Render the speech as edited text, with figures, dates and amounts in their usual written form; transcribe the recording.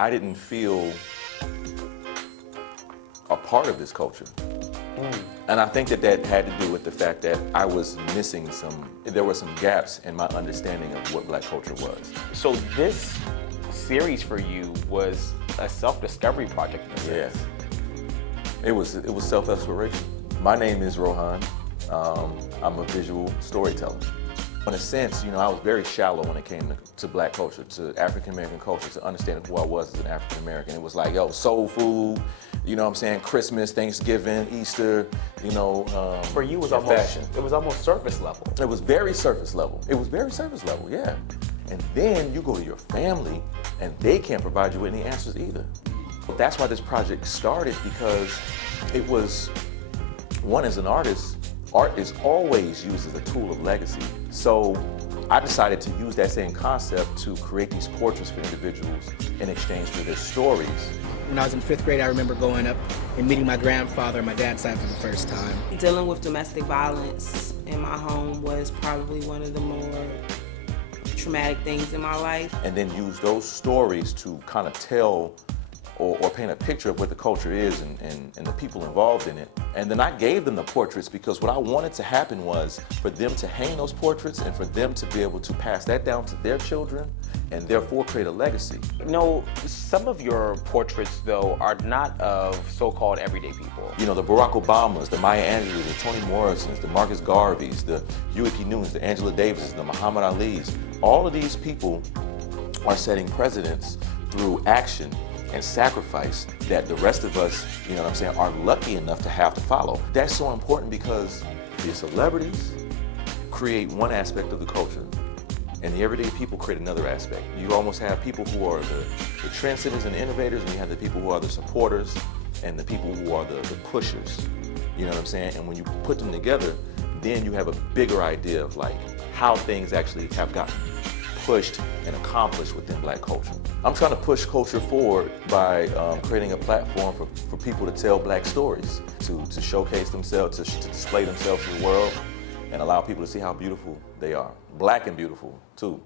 I didn't feel a part of this culture. And I think that had to do with the fact that I was missing there were some gaps in my understanding of what Black culture was. So this series for you was a self-discovery project in a sense. Yeah. It was self-exploration. My name is Rohan. I'm a visual storyteller. In a sense, you know, I was very shallow when it came to Black culture, to African American culture, to understanding who I was as an African American. It was like, yo, soul food, you know what I'm saying, Christmas, Thanksgiving, Easter, you know. For you, it was fashion. It was almost surface level. It was very surface level. It was very surface level, yeah. And then you go to your family, and they can't provide you with any answers either. That's why this project started, because it was, one, as an artist, art is always used as a tool of legacy. So I decided to use that same concept to create these portraits for individuals in exchange for their stories. When I was in 5th grade, I remember going up and meeting my grandfather on my dad's side for the first time. Dealing with domestic violence in my home was probably one of the more traumatic things in my life. And then use those stories to kind of tell or paint a picture of what the culture is and the people involved in it. And then I gave them the portraits because what I wanted to happen was for them to hang those portraits and for them to be able to pass that down to their children and therefore create a legacy. You know, some of your portraits, though, are not of so-called everyday people. You know, the Barack Obamas, the Maya Angelou's, the Toni Morrisons, the Marcus Garveys, the Huey Newtons, the Angela Davises, the Muhammad Alis. All of these people are setting precedents through action and sacrifice that the rest of us, you know what I'm saying, are lucky enough to have to follow. That's so important because the celebrities create one aspect of the culture and the everyday people create another aspect. You almost have people who are the trendsetters and the innovators, and you have the people who are the supporters and the people who are the pushers. You know what I'm saying? And when you put them together, then you have a bigger idea of like how things actually have gotten pushed and accomplished within Black culture. I'm trying to push culture forward by creating a platform for people to tell Black stories, to showcase themselves, to display themselves to the world, and allow people to see how beautiful they are. Black and beautiful, too.